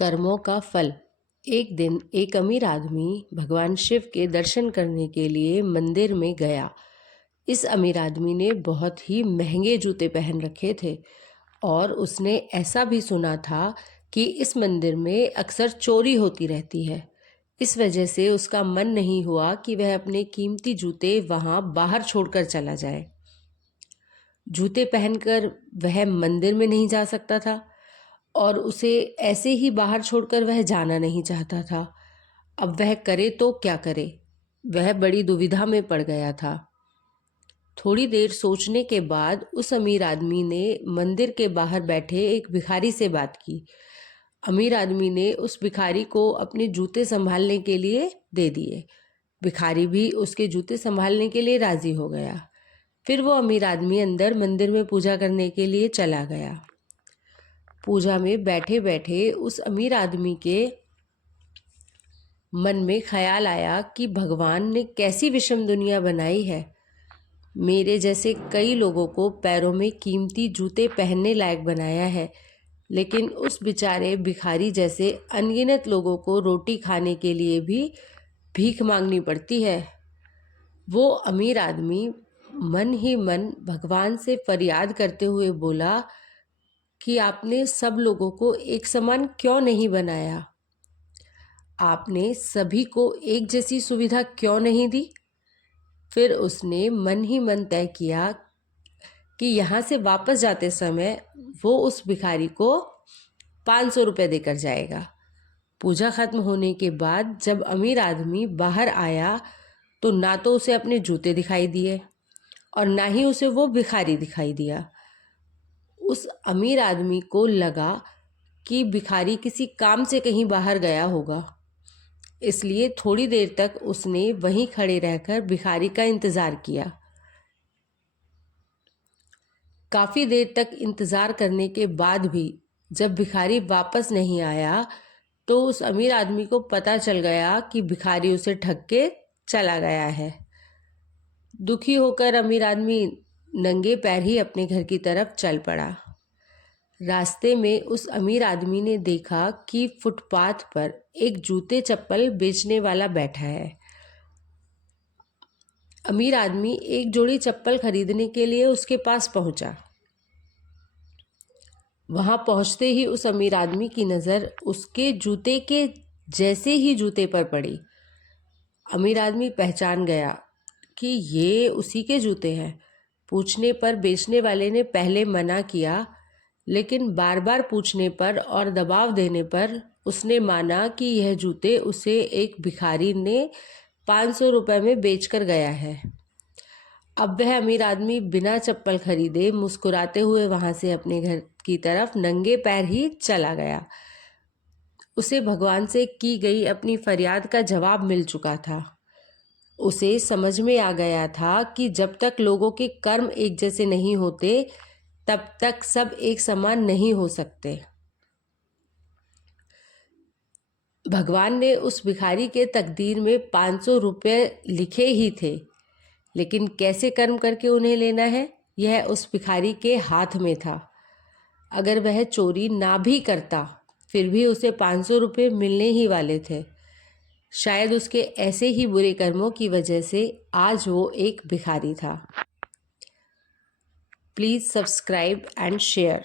कर्मों का फल। एक दिन एक अमीर आदमी भगवान शिव के दर्शन करने के लिए मंदिर में गया। इस अमीर आदमी ने बहुत ही महंगे जूते पहन रखे थे और उसने ऐसा भी सुना था कि इस मंदिर में अक्सर चोरी होती रहती है। इस वजह से उसका मन नहीं हुआ कि वह अपने कीमती जूते वहां बाहर छोड़कर चला जाए। जूते पहनकर वह मंदिर में नहीं जा सकता था और उसे ऐसे ही बाहर छोड़कर वह जाना नहीं चाहता था। अब वह करे तो क्या करे? वह बड़ी दुविधा में पड़ गया था। थोड़ी देर सोचने के बाद उस अमीर आदमी ने मंदिर के बाहर बैठे एक भिखारी से बात की। अमीर आदमी ने उस भिखारी को अपने जूते संभालने के लिए दे दिए। भिखारी भी उसके जूते संभालने के लिए राजी हो गया। फिर वो अमीर आदमी अंदर मंदिर में पूजा करने के लिए चला गया। पूजा में बैठे बैठे उस अमीर आदमी के मन में ख्याल आया कि भगवान ने कैसी विषम दुनिया बनाई है। मेरे जैसे कई लोगों को पैरों में कीमती जूते पहनने लायक बनाया है, लेकिन उस बेचारे भिखारी जैसे अनगिनत लोगों को रोटी खाने के लिए भी भीख मांगनी पड़ती है। वो अमीर आदमी मन ही मन भगवान से फरियाद करते हुए बोला कि आपने सब लोगों को एक समान क्यों नहीं बनाया? आपने सभी को एक जैसी सुविधा क्यों नहीं दी? फिर उसने मन ही मन तय किया कि यहाँ से वापस जाते समय वो उस भिखारी को 500 रुपये देकर जाएगा। पूजा खत्म होने के बाद जब अमीर आदमी बाहर आया तो ना तो उसे अपने जूते दिखाई दिए और ना ही उसे वो भिखारी दिखाई दिया। उस अमीर आदमी को लगा कि भिखारी किसी काम से कहीं बाहर गया होगा, इसलिए थोड़ी देर तक उसने वहीं खड़े रहकर भिखारी का इंतज़ार किया। काफ़ी देर तक इंतज़ार करने के बाद भी जब भिखारी वापस नहीं आया तो उस अमीर आदमी को पता चल गया कि भिखारी उसे ठग के चला गया है। दुखी होकर अमीर आदमी नंगे पैर ही अपने घर की तरफ चल पड़ा। रास्ते में उस अमीर आदमी ने देखा कि फुटपाथ पर एक जूते चप्पल बेचने वाला बैठा है। अमीर आदमी एक जोड़ी चप्पल खरीदने के लिए उसके पास पहुंचा। वहां पहुंचते ही उस अमीर आदमी की नज़र उसके जूते के जैसे ही जूते पर पड़ी। अमीर आदमी पहचान गया कि ये उसी के जूते हैं। पूछने पर बेचने वाले ने पहले मना किया, लेकिन बार बार पूछने पर और दबाव देने पर उसने माना कि यह जूते उसे एक भिखारी ने 500 रुपये में बेचकर गया है। अब वह अमीर आदमी बिना चप्पल खरीदे मुस्कुराते हुए वहां से अपने घर की तरफ नंगे पैर ही चला गया। उसे भगवान से की गई अपनी फरियाद का जवाब मिल चुका था। उसे समझ में आ गया था कि जब तक लोगों के कर्म एक जैसे नहीं होते तब तक सब एक समान नहीं हो सकते। भगवान ने उस भिखारी के तकदीर में 500 रुपये लिखे ही थे, लेकिन कैसे कर्म करके उन्हें लेना है यह उस भिखारी के हाथ में था। अगर वह चोरी ना भी करता फिर भी उसे 500 रुपये मिलने ही वाले थे। शायद उसके ऐसे ही बुरे कर्मों की वजह से आज वो एक भिखारी था। Please subscribe and share.